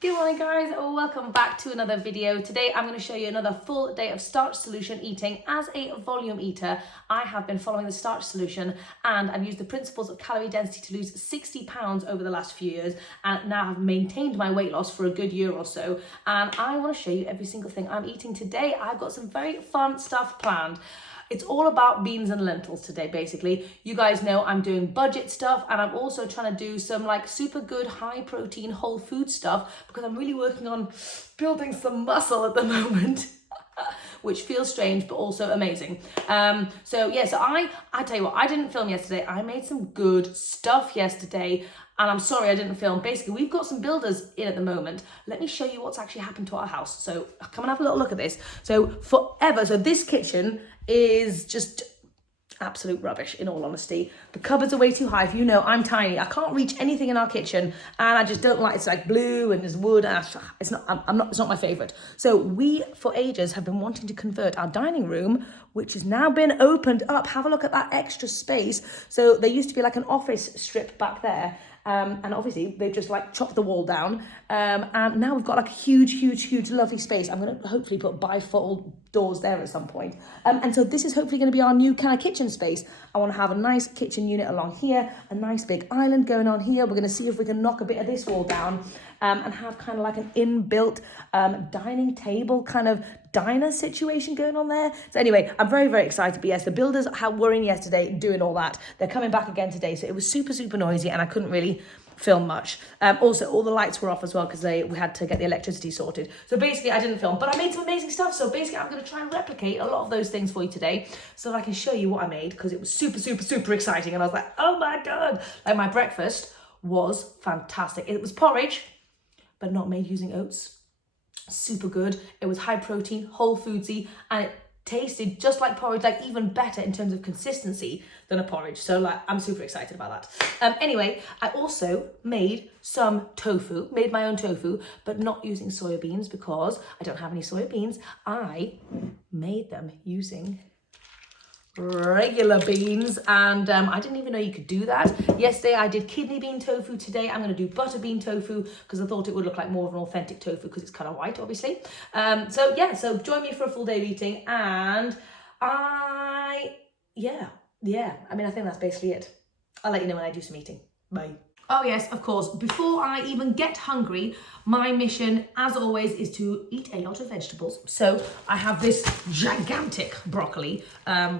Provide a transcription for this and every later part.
Good morning guys, welcome back to another video. Today I'm going to show you another full day of Starch Solution eating. As a volume eater, I have been following the Starch Solution and I've used the principles of calorie density to lose 60 pounds over the last few years and now have maintained my weight loss for a good year or so. And I want to show you every single thing I'm eating today. I've got some very fun stuff planned. It's all about beans and lentils today, basically. You guys know I'm doing budget stuff and I'm also trying to do some like super good high protein whole food stuff because I'm really working on building some muscle at the moment. Which feels strange, but also amazing. So I tell you what, I didn't film yesterday. I made some good stuff yesterday and I'm sorry I didn't film. Basically, we've got some builders in at the moment. Let me show you what's actually happened to our house. So come and have a little look at this. So this kitchen is just absolute rubbish, in all honesty. The cupboards are way too high. If you know, I'm tiny. I can't reach anything in our kitchen and I just don't like, it's like blue and there's wood and it's not my favorite. So we, for ages, have been wanting to convert our dining room, which has now been opened up. Have a look at that extra space. So there used to be like an office strip back there. And obviously they've just like chopped the wall down. And now we've got like a huge, lovely space. I'm going to hopefully put bifold doors there at some point. And so this is hopefully going to be our new kind of kitchen space. I want to have a nice kitchen unit along here, a nice big island going on here. We're going to see if we can knock a bit of this wall down and have kind of like an inbuilt dining table kind of diner situation going on there. So anyway, I'm very excited. But yes, the builders were in yesterday doing all that. They're coming back again today. So it was super noisy and I couldn't really film much. Also, all the lights were off as well because we had to get the electricity sorted. So basically, I didn't film, but I made some amazing stuff. So basically, I'm going to try and replicate a lot of those things for you today so that I can show you what I made because it was super exciting. And I was like, oh my God. Like my breakfast was fantastic. It was porridge, but not made using oats. Super good. It was high protein, whole foodsy, and it tasted just like porridge, like even better in terms of consistency than a porridge. So like, I'm super excited about that. Anyway, I also made some tofu, made my own tofu, but not using soya beans because I don't have any soya beans. I made them using regular beans and I didn't even know you could do that. Yesterday I did kidney bean tofu. Today I'm going to do butter bean tofu because I thought it would look like more of an authentic tofu because it's kind of white, obviously. So join me for a full day of eating and I think that's basically it. I'll let you know when I do some eating. Bye. Oh yes, of course, before I even get hungry, my mission, as always, is to eat a lot of vegetables. So I have this gigantic broccoli,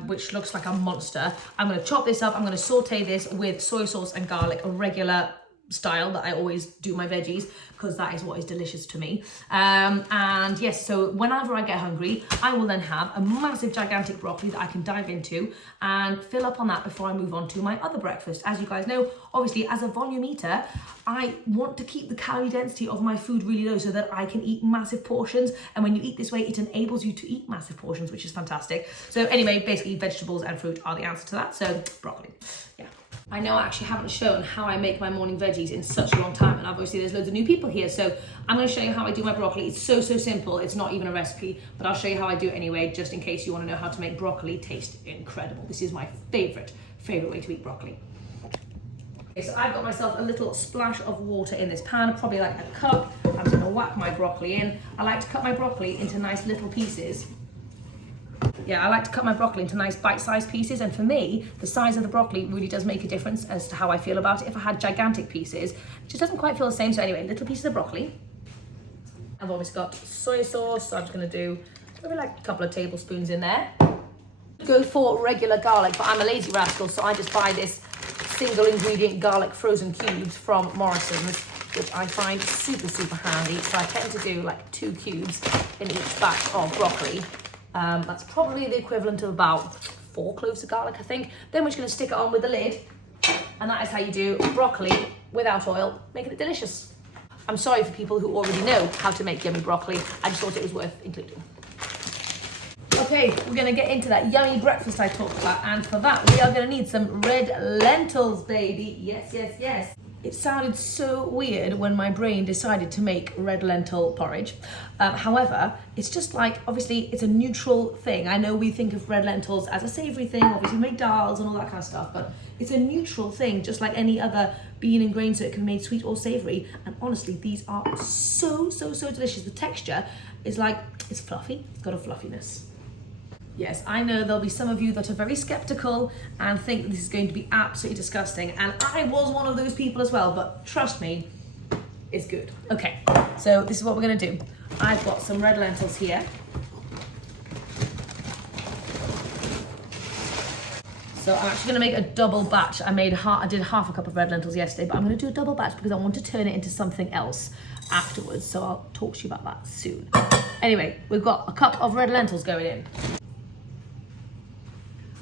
which looks like a monster. I'm going to chop this up. I'm going to saute this with soy sauce and garlic, a regular style that I always do my veggies because that is what is delicious to me. And yes, so whenever I get hungry, I will then have a massive gigantic broccoli that I can dive into and fill up on that before I move on to my other breakfast. As you guys know, obviously as a volume eater, I want to keep the calorie density of my food really low so that I can eat massive portions. And when you eat this way, it enables you to eat massive portions, which is fantastic. So anyway, basically vegetables and fruit are the answer to that. So broccoli, yeah. I know I actually haven't shown how I make my morning veggies in such a long time, and obviously there's loads of new people here, so I'm going to show you how I do my broccoli. It's so simple, it's not even a recipe, but I'll show you how I do it anyway, just in case you want to know how to make broccoli taste incredible. This is my favorite way to eat broccoli. Okay, so I've got myself a little splash of water in this pan, probably like a cup. I'm just going to whack my broccoli in. I like to cut my broccoli into nice little pieces. Yeah, I like to cut my broccoli into nice bite-sized pieces, and for me, the size of the broccoli really does make a difference as to how I feel about it. If I had gigantic pieces, it just doesn't quite feel the same. So anyway, little pieces of broccoli. I've always got soy sauce, so I'm just going to do maybe like a couple of tablespoons in there. Go for regular garlic, but I'm a lazy rascal, so I just buy this single ingredient garlic frozen cubes from Morrison's, which I find super handy. So I tend to do like 2 cubes in each batch of broccoli. That's probably the equivalent of about 4 cloves of garlic, I think. Then we're just going to stick it on with the lid. And that is how you do broccoli without oil, making it delicious. I'm sorry for people who already know how to make yummy broccoli. I just thought it was worth including. Okay, we're going to get into that yummy breakfast I talked about. And for that, we are going to need some red lentils, baby. Yes. It sounded so weird when my brain decided to make red lentil porridge. However, it's just like, obviously it's a neutral thing. I know we think of red lentils as a savory thing, obviously we make dals and all that kind of stuff, but It's a neutral thing, just like any other bean and grain, so it can be made sweet or savory. And honestly, these are so delicious. The texture is like, it's fluffy, it's got a fluffiness. Yes, I know there'll be some of you that are very skeptical and think this is going to be absolutely disgusting. And I was one of those people as well, but trust me, it's good. Okay, so this is what we're gonna do. I've got some red lentils here. So I'm actually gonna make a double batch. I did half a cup of red lentils yesterday, but I'm gonna do a double batch because I want to turn it into something else afterwards. So I'll talk to you about that soon. Anyway, we've got a cup of red lentils going in.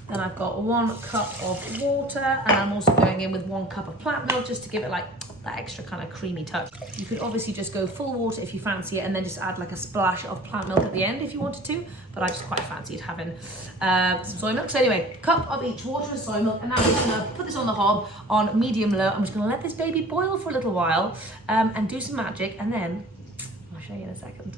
Then I've got 1 cup of water, and I'm also going in with 1 cup of plant milk just to give it like that extra kind of creamy touch. You could obviously just go full water if you fancy it, and then just add like a splash of plant milk at the end if you wanted to, but I just quite fancied having some soy milk. So anyway, cup of each, water and soy milk, and now I'm just gonna put this on the hob on medium low. I'm just gonna let this baby boil for a little while and do some magic, and then I'll show you in a second.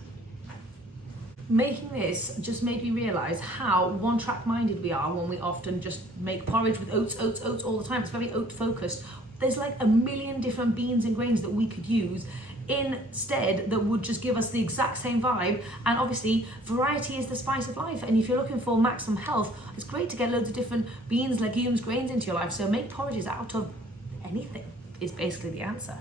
Making this just made me realise how one-track minded we are when we often just make porridge with oats all the time. It's very oat focused. There's like a million different beans and grains that we could use instead that would just give us the exact same vibe. And obviously variety is the spice of life, and if you're looking for maximum health, it's great to get loads of different beans, legumes, grains into your life. So make porridges out of anything is basically the answer.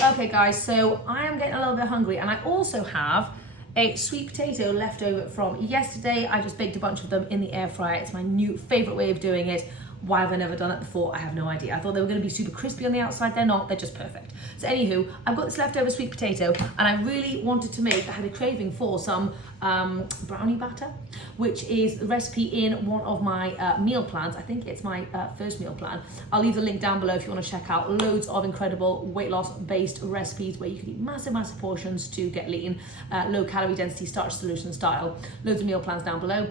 Okay guys, so I am getting a little bit hungry, and I also have a sweet potato left over from yesterday. I just baked a bunch of them in the air fryer. It's my new favorite way of doing it. Why have I never done it before? I have no idea. I thought they were going to be super crispy on the outside. They're not, they're just perfect. So anywho, I've got this leftover sweet potato, and I really wanted to make, I had a craving for some brownie batter, which is the recipe in one of my meal plans. I think it's my first meal plan. I'll leave the link down below if you want to check out loads of incredible weight loss based recipes where you can eat massive portions to get lean, low calorie density starch solution style. Loads of meal plans down below.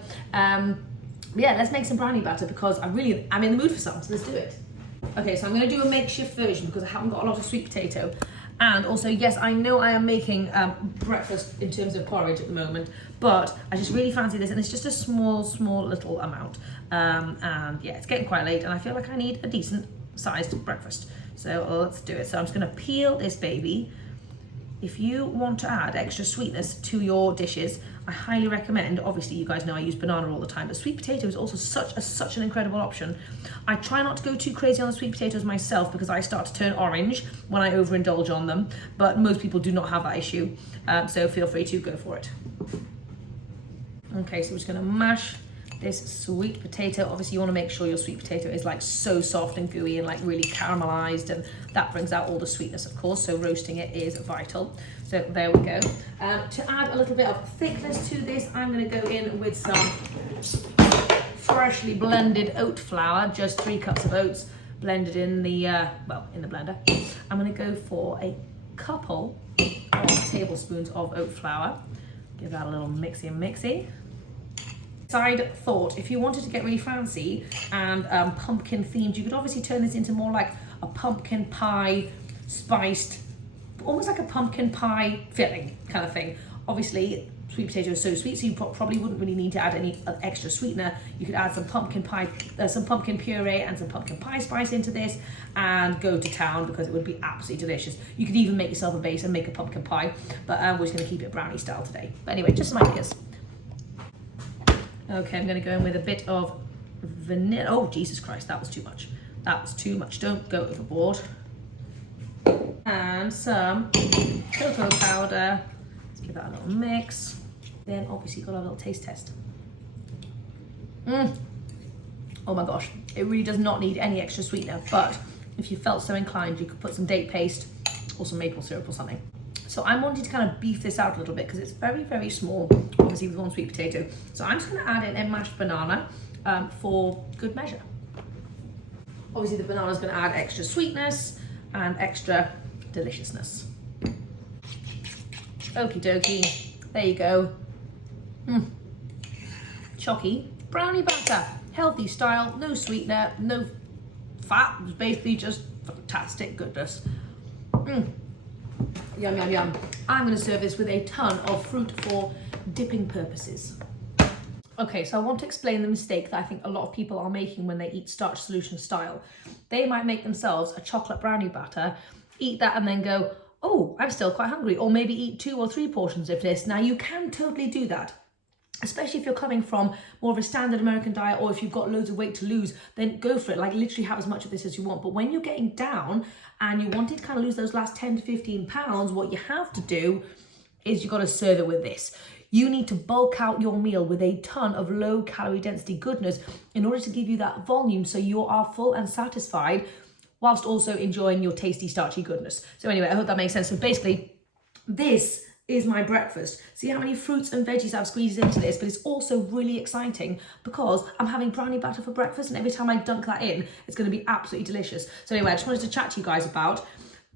Yeah, let's make some brownie batter because I'm in the mood for some, so let's do it. Okay, so I'm gonna do a makeshift version because I haven't got a lot of sweet potato. And also, yes, I know I am making breakfast in terms of porridge at the moment, but I just really fancy this, and it's just a small little amount. And yeah, it's getting quite late and I feel like I need a decent sized breakfast. So let's do it. So I'm just gonna peel this baby. If you want to add extra sweetness to your dishes, I highly recommend, obviously you guys know I use banana all the time, but sweet potato is also such an incredible option. I try not to go too crazy on the sweet potatoes myself because I start to turn orange when I overindulge on them, but most people do not have that issue, so feel free to go for it. Okay, so we're just gonna mash this sweet potato. Obviously you wanna make sure your sweet potato is like so soft and gooey and like really caramelized, and that brings out all the sweetness of course, so roasting it is vital. So there we go. To add a little bit of thickness to this, I'm gonna go in with some freshly blended oat flour, just 3 cups of oats blended in the, in the blender. I'm gonna go for a couple of tablespoons of oat flour. Give that a little mixy. Side thought, if you wanted to get really fancy and pumpkin themed, you could obviously turn this into more like a pumpkin pie spiced, almost like a pumpkin pie filling kind of thing. Obviously sweet potato is so sweet, so you probably wouldn't really need to add any extra sweetener. You could add some pumpkin puree and some pumpkin pie spice into this and go to town because it would be absolutely delicious. You could even make yourself a base and make a pumpkin pie, but we're just gonna keep it brownie style today. But anyway, just some ideas. Okay, I'm gonna go in with a bit of vanilla. Oh, Jesus Christ, that was too much. That was too much, don't go overboard. And some cocoa powder. Let's give that a little mix. Then obviously got our little taste test. Oh my gosh, it really does not need any extra sweetener, but if you felt so inclined, you could put some date paste or some maple syrup or something. So I'm wanting to kind of beef this out a little bit because it's very small, obviously with 1 sweet potato. So I'm just gonna add in a mashed banana for good measure. Obviously the banana is gonna add extra sweetness and extra deliciousness. Okie dokie, there you go. Chalky brownie batter, healthy style, no sweetener, no fat, it's basically just fantastic goodness. Yum. I'm gonna serve this with a ton of fruit for dipping purposes. Okay, so I want to explain the mistake that I think a lot of people are making when they eat Starch Solution style. They might make themselves a chocolate brownie batter, eat that and then go, oh, I'm still quite hungry, or maybe eat 2 or 3 portions of this. Now you can totally do that, especially if you're coming from more of a standard American diet, or if you've got loads of weight to lose, then go for it. Like literally have as much of this as you want. But when you're getting down and you wanted to kind of lose those last 10 to 15 pounds, what you have to do is you've got to serve it with this. You need to bulk out your meal with a ton of low calorie density goodness in order to give you that volume so you are full and satisfied whilst also enjoying your tasty starchy goodness. So anyway, I hope that makes sense. So basically, this is my breakfast. See how many fruits and veggies I've squeezed into this, but it's also really exciting because I'm having brownie batter for breakfast, and every time I dunk that in, it's going to be absolutely delicious. So anyway, I just wanted to chat to you guys about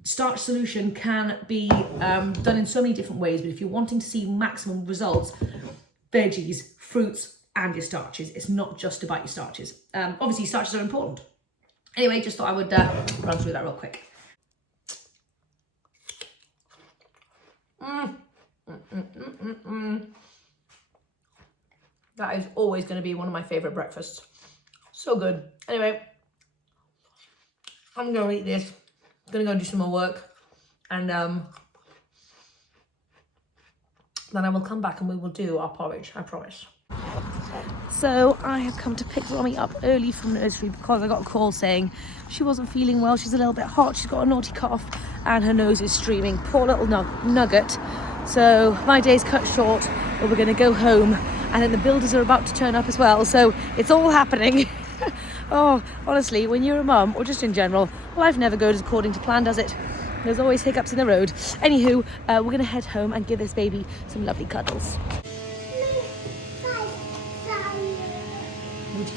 Starch Solution. Can be done in so many different ways, but if you're wanting to see maximum results, veggies, fruits, and your starches. It's not just about your starches. Obviously, starches are important. Anyway, just thought I would run through that real quick. That is always going to be one of my favourite breakfasts. So good. Anyway, I'm going to eat this. I'm going to go do some more work. And then I will come back and we will do our porridge, I promise. So I have come to pick Romy up early from nursery because I got a call saying she wasn't feeling well. She's a little bit hot. She's got a naughty cough and her nose is streaming. Poor little nugget. So my day's cut short, but we're going to go home, and then the builders are about to turn up as well. So it's all happening. Oh, honestly, when you're a mum, or just in general, life never goes according to plan, does it? There's always hiccups in the road. Anywho, we're going to head home and give this baby some lovely cuddles.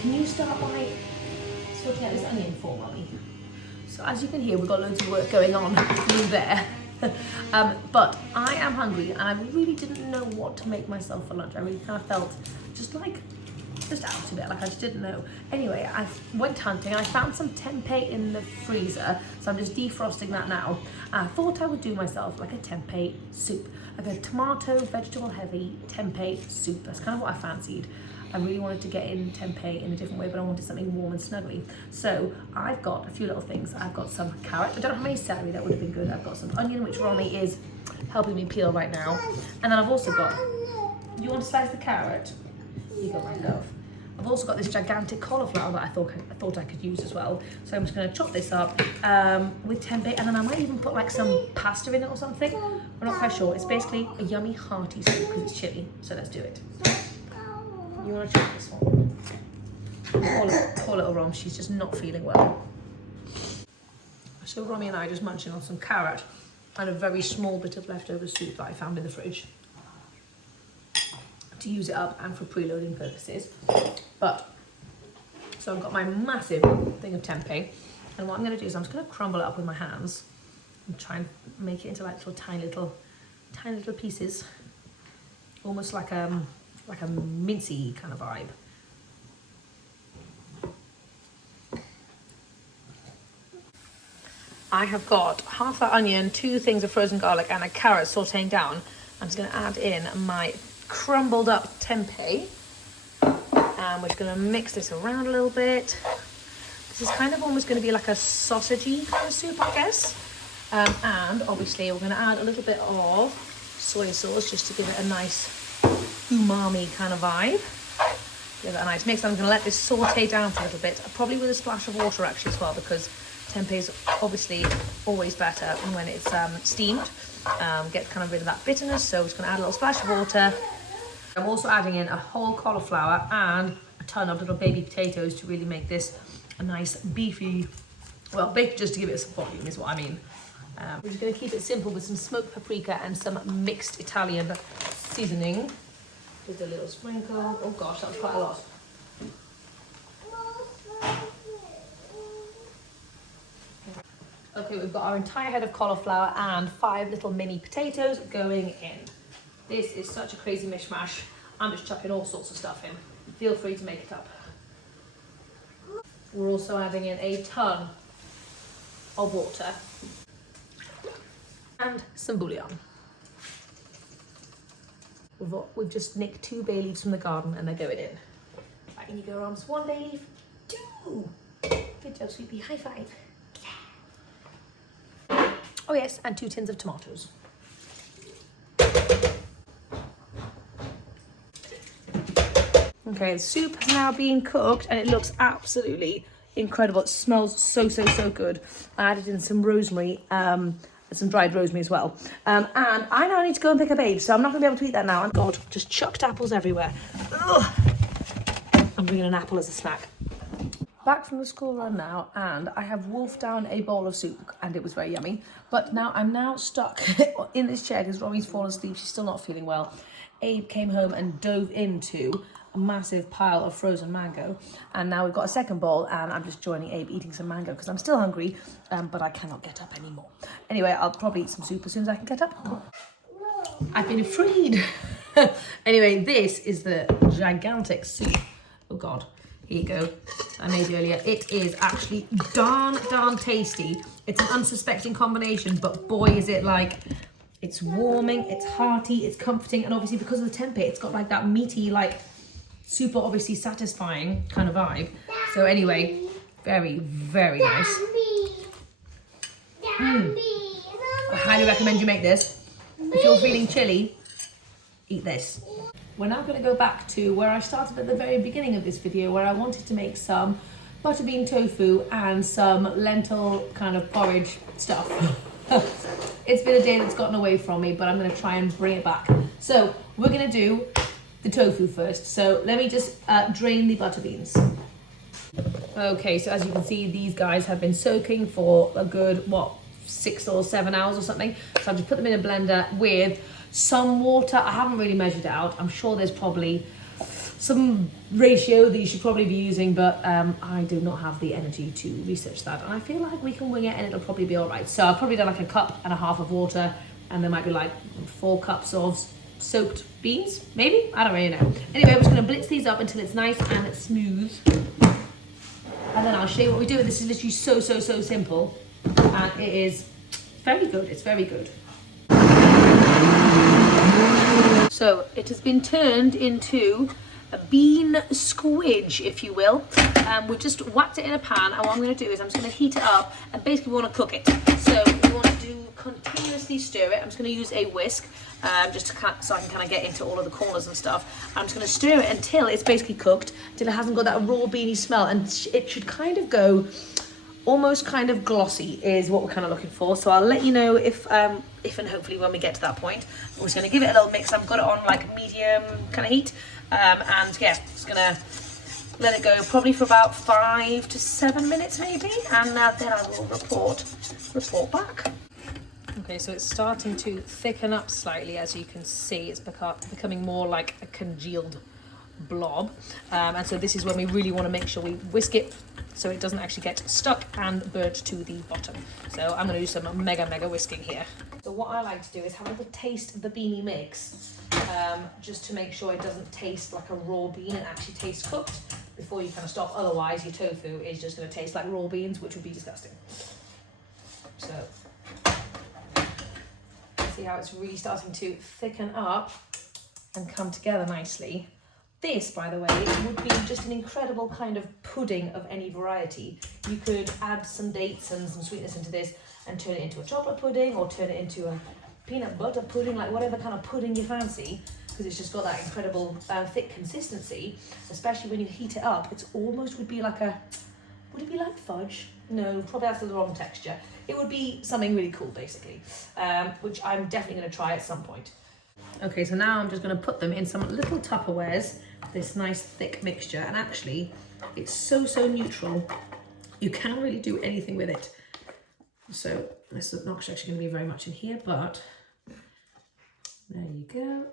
Can you start by sorting out this onion for Mummy? So as you can hear, we've got loads of work going on through there. But I am hungry and I really didn't know what to make myself for lunch. I really kind of felt just out of it, like I just didn't know. Anyway, I went hunting. I found some tempeh in the freezer, so I'm just defrosting that now. I thought I would do myself like a tempeh soup, like a tomato, vegetable heavy tempeh soup. That's kind of what I fancied. I really wanted to get in tempeh in a different way, but I wanted something warm and snuggly. So I've got a few little things. I've got some carrot. I don't have any celery, that would have been good. I've got some onion, which Romy is helping me peel right now. And then I've also got, you want to slice the carrot? Here you go, my love. I've also got this gigantic cauliflower that I thought I could use as well. So I'm just going to chop this up with tempeh, and then I might even put like some pasta in it or something. We're not quite sure. It's basically a yummy hearty soup because it's chilly. So let's do it. You want to try this one? Poor little Rom, she's just not feeling well. So Romy and I are just munching on some carrot and a very small bit of leftover soup that I found in the fridge to use it up and for preloading purposes. But, so I've got my massive thing of tempeh, and what I'm going to do is I'm just going to crumble it up with my hands and try and make it into like tiny little pieces, almost like a mincy kind of vibe. I have got half an onion, 2 things of frozen garlic, and a carrot sauteing down. I'm just going to add in my crumbled up tempeh, and we're just going to mix this around a little bit. This is kind of almost going to be like a sausagey kind of soup, I guess. And obviously we're going to add a little bit of soy sauce just to give it a nice umami kind of vibe. Give it a nice mix. I'm going to let this saute down for a little bit, probably with a splash of water actually as well, because tempeh is obviously always better when it's steamed. Get kind of rid of that bitterness, so we're just going to add a little splash of water. I'm also adding in a whole cauliflower and a ton of little baby potatoes to really make this a nice beefy, well, baked just to give it some volume is what I mean. We're just going to keep it simple with some smoked paprika and some mixed Italian seasoning. Just a little sprinkle. Oh gosh, that was quite a lot. Okay, we've got our entire head of cauliflower and 5 little mini potatoes going in. This is such a crazy mishmash. I'm just chucking all sorts of stuff in. Feel free to make it up. We're also adding in a ton of water and some bouillon. We've just nicked 2 bay leaves from the garden and they're going in. Right, in you go, arms. 1 bay leaf, 2. Good job, sweetie. High five. Yeah. Oh yes, and 2 tins of tomatoes. Okay, the soup has now been cooked and it looks absolutely incredible. It smells so good. I added in some rosemary, some dried rosemary as well. And I now need to go and pick up Abe, so I'm not going to be able to eat that now. And God, just chucked apples everywhere. Ugh. I'm bringing an apple as a snack. Back from the school run now, and I have wolfed down a bowl of soup, and it was very yummy. But now I'm stuck in this chair because Rommy's fallen asleep. She's still not feeling well. Abe came home and dove into a massive pile of frozen mango, and now we've got a second bowl, and I'm just joining Abe eating some mango because I'm still hungry, but I cannot get up anymore. Anyway, I'll probably eat some soup as soon as I can get up. I've been freed. Anyway, this is the gigantic soup. Oh God, here you go. I made earlier. It is actually darn tasty. It's an unsuspecting combination, but boy is it like, it's warming, it's hearty, it's comforting, and obviously because of the tempeh, it's got like that meaty, like super obviously satisfying kind of vibe. So anyway, very nice. I highly recommend you make this. If you're feeling chilly, eat this. We're now going to go back to where I started at the very beginning of this video, where I wanted to make some butter bean tofu and some lentil kind of porridge stuff. It's been a day that's gotten away from me, but I'm going to try and bring it back. So we're going to do the tofu first. So let me just drain the butter beans. Okay, so as you can see, these guys have been soaking for a good, 6 or 7 hours or something. So I've just put them in a blender with some water. I haven't really measured it out. I'm sure there's probably some ratio that you should probably be using, but I do not have the energy to research that. And I feel like we can wing it and it'll probably be all right. So I've probably done like 1.5 cups of water, and there might be like 4 cups of soaked beans, maybe? I don't really know. Anyway, I'm just gonna blitz these up until it's nice and it's smooth. And then I'll show you what we do. This is literally so simple. And it is very good, it's very good. So it has been turned into a bean squidge, if you will. We've just whacked it in a pan, and what I'm going to do is I'm just going to heat it up, and basically we want to cook it. So we want to continuously stir it. I'm just going to use a whisk, just to so I can kind of get into all of the corners and stuff. I'm just going to stir it until it's basically cooked, until it hasn't got that raw beany smell, and it should kind of go almost kind of glossy is what we're kind of looking for. So I'll let you know if and hopefully when we get to that point. I'm just going to give it a little mix. I've got it on like medium kind of heat, and yeah, just going to let it go probably for about 5 to 7 minutes maybe, and then I will report back. Okay, so it's starting to thicken up slightly. As you can see, it's becoming more like a congealed blob, and so this is when we really want to make sure we whisk it so it doesn't actually get stuck and burnt to the bottom. So I'm going to do some mega whisking here. So what I like to do is have a little taste of the beanie mix, just to make sure it doesn't taste like a raw bean and actually tastes cooked before you kind of stop. Otherwise your tofu is just going to taste like raw beans, which would be disgusting. So see how it's really starting to thicken up and come together nicely. This, by the way, would be just an incredible kind of pudding of any variety. You could add some dates and some sweetness into this and turn it into a chocolate pudding, or turn it into a peanut butter pudding, like whatever kind of pudding you fancy, because it's just got that incredible thick consistency, especially when you heat it up. It's almost would be like would it be like fudge? No, probably that's the wrong texture. It would be something really cool, basically, which I'm definitely going to try at some point. Okay, so now I'm just going to put them in some little Tupperwares, this nice thick mixture, and actually it's so neutral, you can't really do anything with it. So this is not actually going to be very much in here, but there you go.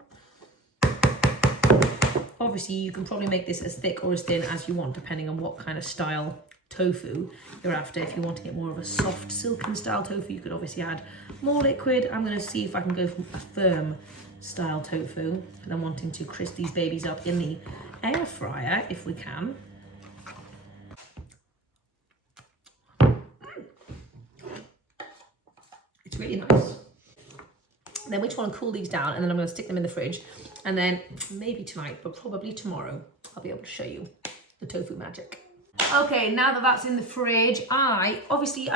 Obviously you can probably make this as thick or as thin as you want, depending on what kind of style tofu you're after. If you want to get more of a soft silken style tofu, you could obviously add more liquid. I'm going to see if I can go from a firm style tofu, and I'm wanting to crisp these babies up in the air fryer if we can. It's really nice. Then we just want to cool these down, and then I'm going to stick them in the fridge. And then maybe tonight, but probably tomorrow, I'll be able to show you the tofu magic. Okay, now that that's in the fridge, I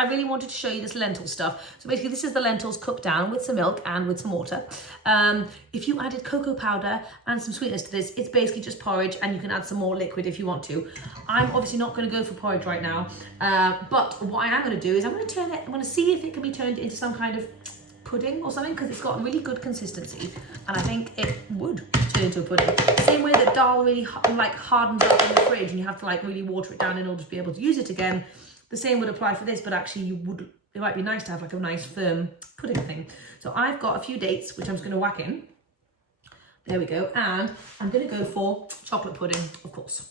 really wanted to show you this lentil stuff. So basically this is the lentils cooked down with some milk and with some water. If you added cocoa powder and some sweetness to this, it's basically just porridge, and you can add some more liquid if you want to. I'm obviously not going to go for porridge right now, but what I am going to do is I'm going to see if it can be turned into some kind of pudding or something, because it's got really good consistency, and I think it would turn into a pudding. Same way that dal really like hardens up in the fridge and you have to like really water it down in order to be able to use it again. The same would apply for this, but actually it might be nice to have like a nice firm pudding thing. So I've got a few dates which I'm just going to whack in. There we go, and I'm going to go for chocolate pudding, of course.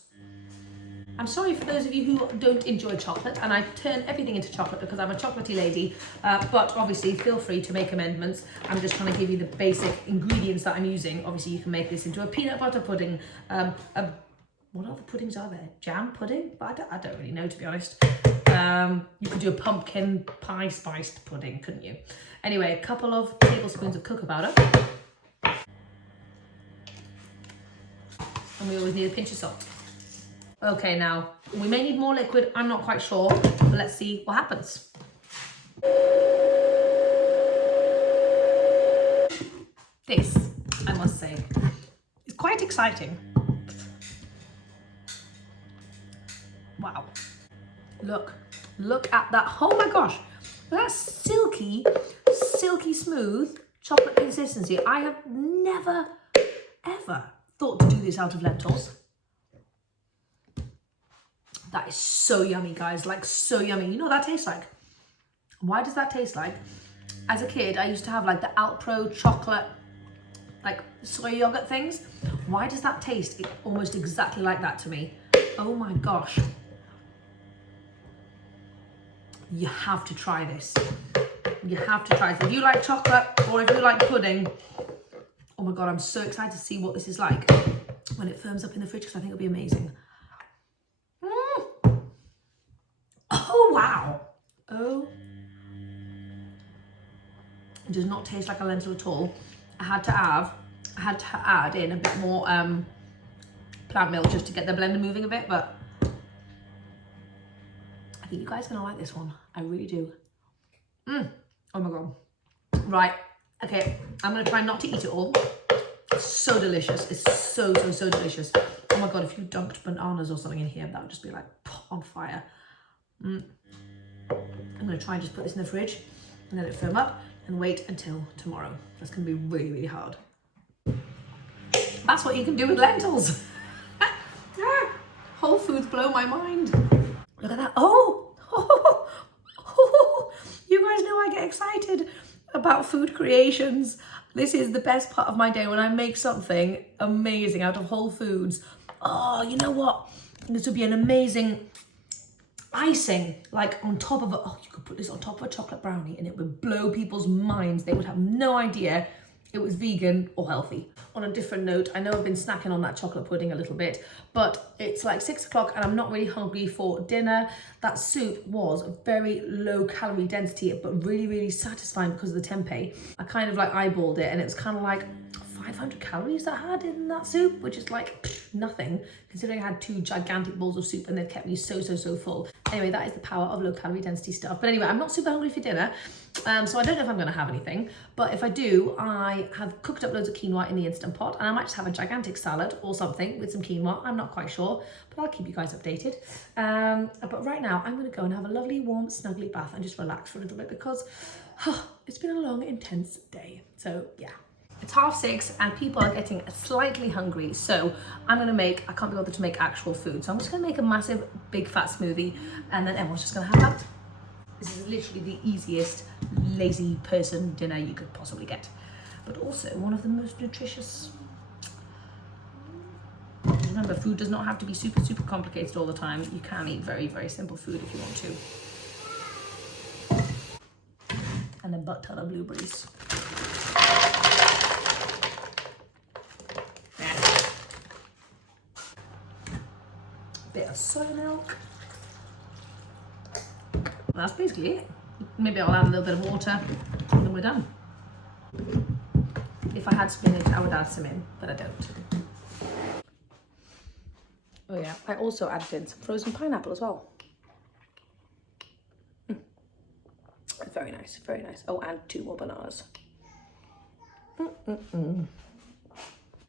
I'm sorry for those of you who don't enjoy chocolate, and I turn everything into chocolate because I'm a chocolatey lady, but obviously feel free to make amendments. I'm just trying to give you the basic ingredients that I'm using. Obviously you can make this into a peanut butter pudding. What other puddings are there? Jam pudding? But I don't really know, to be honest. You could do a pumpkin pie spiced pudding, couldn't you? Anyway, a couple of tablespoons of cocoa powder. And we always need a pinch of salt. Okay, now, we may need more liquid, I'm not quite sure, but let's see what happens. This, I must say, is quite exciting. Wow. Look at that. Oh my gosh, that's silky smooth chocolate consistency. I have never, ever thought to do this out of lentils. That is so yummy, guys, like so yummy. You know what that tastes like? Why does that taste like? As a kid, I used to have like the Alpro chocolate, like soy yogurt things. Why does that taste almost exactly like that to me? Oh my gosh. You have to try this. You have to try this. If you like chocolate or if you like pudding, oh my God, I'm so excited to see what this is like when it firms up in the fridge, because I think it'll be amazing. Oh, wow. Oh. It does not taste like a lentil at all. I had to add in a bit more plant milk just to get the blender moving a bit, but I think you guys are gonna like this one. I really do. Oh my God. Right, okay, I'm gonna try not to eat it all. It's so delicious. It's so delicious. Oh my God, if you dunked bananas or something in here, that would just be like on fire. I'm going to try and just put this in the fridge and let it firm up and wait until tomorrow. That's going to be really, really hard. That's what you can do with lentils. Whole foods blow my mind. Look at that. Oh, you guys know I get excited about food creations. This is the best part of my day when I make something amazing out of whole foods. Oh, you know what? This would be an amazing icing, like on top of it. Oh, you could put this on top of a chocolate brownie and it would blow people's minds. They would have no idea it was vegan or healthy. On a different note, I know I've been snacking on that chocolate pudding a little bit, but it's like 6 o'clock and I'm not really hungry for dinner. That soup was very low calorie density, but really, really satisfying because of the tempeh. I kind of like eyeballed it and it was kind of like 500 calories that I had in that soup, which is like nothing, considering I had 2 gigantic bowls of soup and they kept me so full. Anyway, that is the power of low calorie density stuff. But anyway, I'm not super hungry for dinner, so I don't know if I'm going to have anything, but if I do, I have cooked up loads of quinoa in the Instant Pot, and I might just have a gigantic salad or something with some quinoa. I'm not quite sure, but I'll keep you guys updated. But right now, I'm going to go and have a lovely, warm, snuggly bath and just relax for a little bit because it's been a long, intense day. So yeah. It's 6:30 and people are getting slightly hungry, so I can't be bothered to make actual food. So I'm just gonna make a massive, big fat smoothie and then everyone's just gonna have that. This is literally the easiest lazy person dinner you could possibly get, but also one of the most nutritious. Remember, food does not have to be super complicated all the time. You can eat very simple food if you want to. And a butt ton of blueberries. Bit of soy milk. That's basically it. Maybe I'll add a little bit of water and then we're done. if I had spinach, I would add some in, but I don't. Oh yeah, I also added in some frozen pineapple as well. Very nice, very nice. Oh, and 2 more bananas.